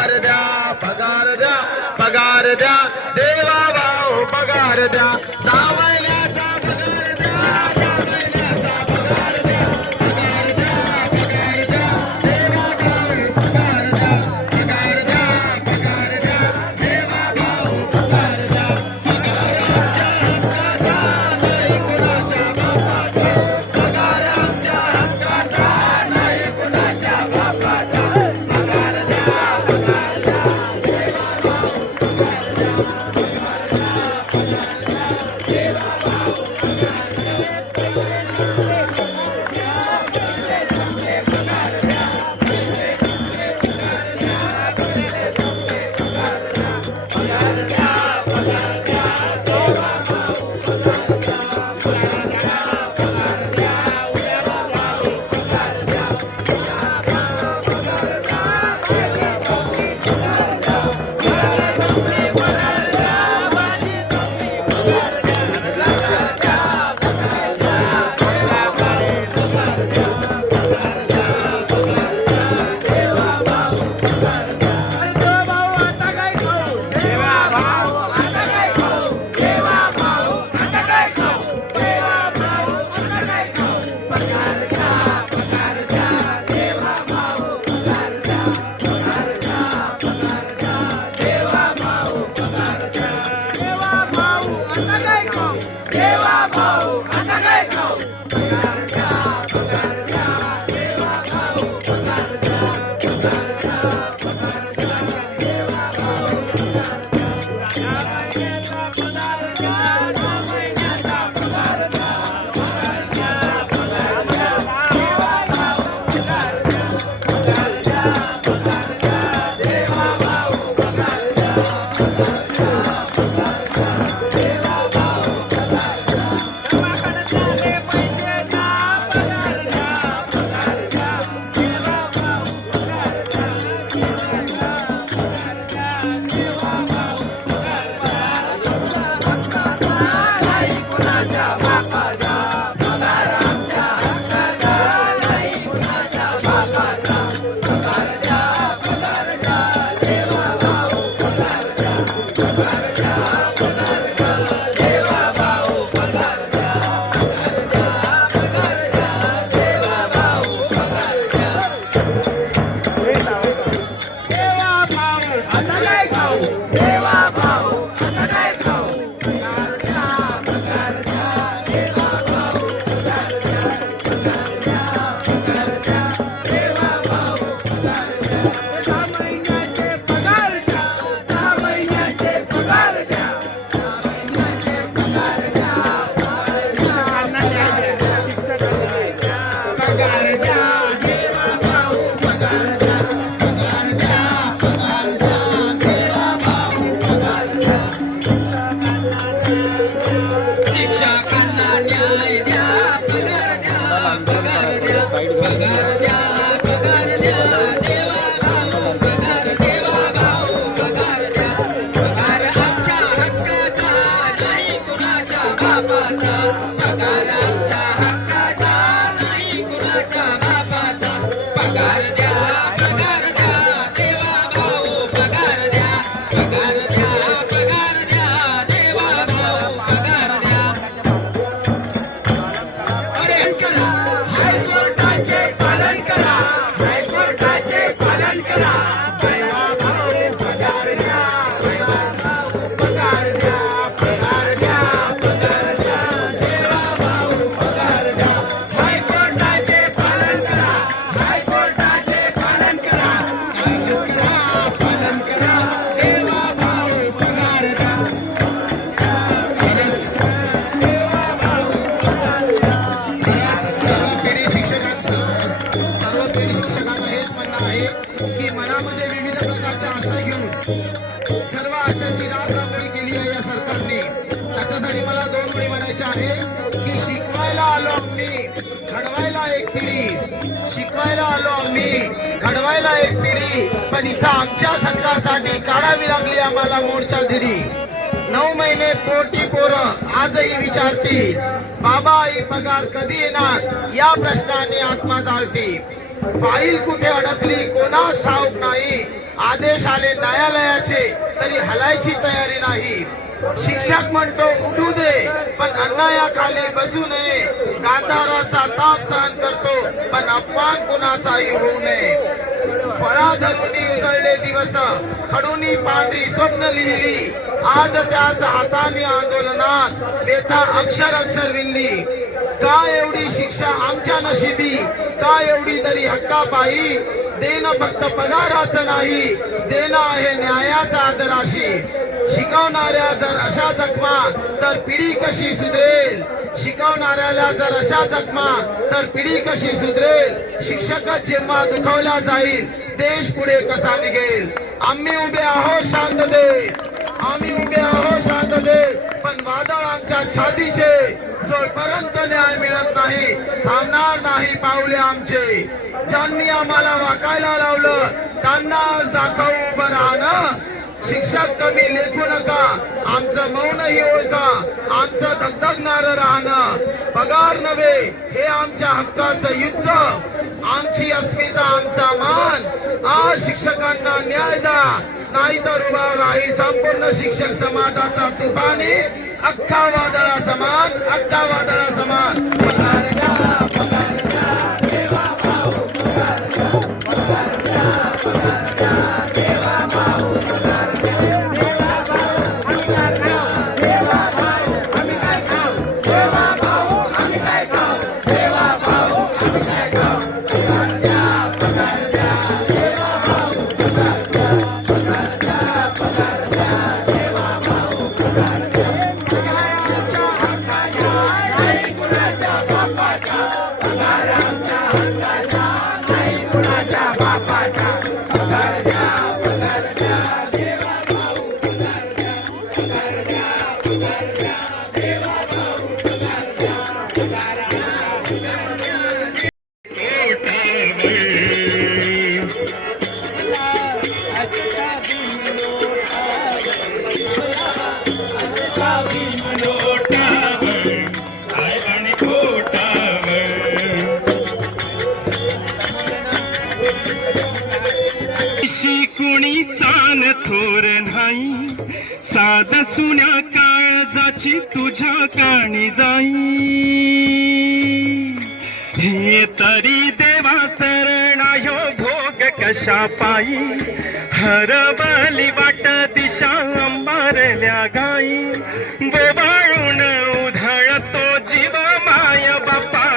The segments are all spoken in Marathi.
पगार द्या पगार द्या पगार द्या देवा भाऊ पगार द्या 6 महिन्याचा पगार द्या 6 महिन्याचा पगार द्या पगार द्या देवा भाऊ पगार द्या पगार द्या देवा भाऊ पगार द्या पगार आमच्या हक्काचा नाही कुणाच्या बापाचा पगार आमच्या हक्काचा नाही कुणाच्या बापाचा पगार द्या देवा भाऊ पगार द्या देवा सर्व आशाची राजधानी केली आहे या सरकारने। त्याच्यासाठी मला दोन गोष्टी म्हणायच्या आहे की शिकवायला आलो आम्ही, घडवायला एक पिढी। शिकवायला आलो आम्ही, घडवायला एक पिढी, पण इथं आमच्या हक्कासाठी काढावी लागली आम्हाला मोर्चा दिडी। 9 महिने कोटी पोरं आजही विचारतील, बाबा आई पगार कधी येणार या प्रश्नाने आत्मा जाळती। फाईल कुठे अडकली कोणास ठाऊक नाही, आदेश आले न्यायालयाचे तरी हलायची तयारी नाही. शिक्षक म्हणतो उठू दे पण अन्यायाखाली बसू नये. गांधाराचा ताप सहन करतो पण अपमान कुणाचाही होऊ नये. फळा धरुनी उजळले दिवस, खडूनी पांढरी स्वप्न लिहिली. आज त्याच हाताने आंदोलनात व्यथा अक्षर अक्षर विणली. का एवढी शिक्षा आमच्या नशिबी, का एवढी तरी हक्कापायी. देणं फक्त पगाराचं नाही, देणं आहे न्यायाचा आदराशी. शिकवणाऱ्या जर अशा जखमा तर पिढी कशी सुधरेल. शिकवणाऱ्याला जर अशा जखमा तर पिढी कशी सुधरेल. शिक्षकच जेव्हा दुखावला जाईल देश पुढे कसा निघेल. आम्ही उभे आहोत शांततेत, आम्ही उभे आहोत शांततेत, पण वादळ आमच्या छातीचे. जोपर्यंत न्याय मिळत नाही थांबणार नाही पावले आमचे. ज्यांनी आम्हाला वाकायला लावलं त्यांना आज दाखवू उभं राहणं. शिक्षक कमी लेखू नका, आमचं मौनही ओळखा, आमचं धगधगणार राहणं. पगार नव्हे हे आमच्या हक्काचं युद्ध, आमची अस्मिता आमचा मान. आज शिक्षकांना न्याय द्या नाहीतर उभा राहील संपूर्ण शिक्षक समाजाचा तुफानी. अख्खा वादळा समान, अख्खा वादळा समान. पगार द्या, पगार द्या, देवा भाऊ पगार द्या, पगार द्या, पगार द्या, देवा भाऊ पगार द्या. देवा भाऊ आम्ही काय खाऊ, देवा भाऊ आम्ही काय खाऊ, देवा भाऊ आम्ही काय खाऊ. पगार द्या, पगार द्या, देवा भाऊ पगार द्या, पगार द्या, पगार द्या, देवा भाऊ पगार द्या. कोणी सान थोर नाही, साध सुन्या काळजाची तुझ्या काणी जाई. हे तरी देवा शरणायो भोग कशा पायी. हरवली वाट दिशा अंबारल्या गाई. गोबाळून उधळतो जीव माय बापा,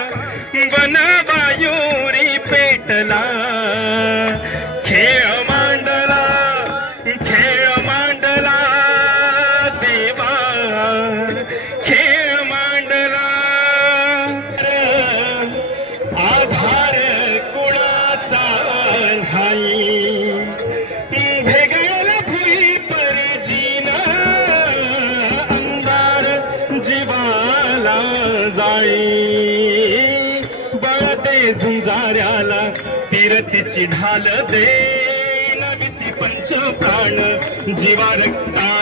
वनवायुरी पेटला. खेळ मांडला, खेळ मांडला देवा, खेळ मांडला. आधार कुणाचा नाही, भेगायला भुई परजीन. अंधार जीवाला जाई, बळते झुंजाऱ्याला तीरतीची ढाल दे. नविती पंच प्राण जीवा रक्ता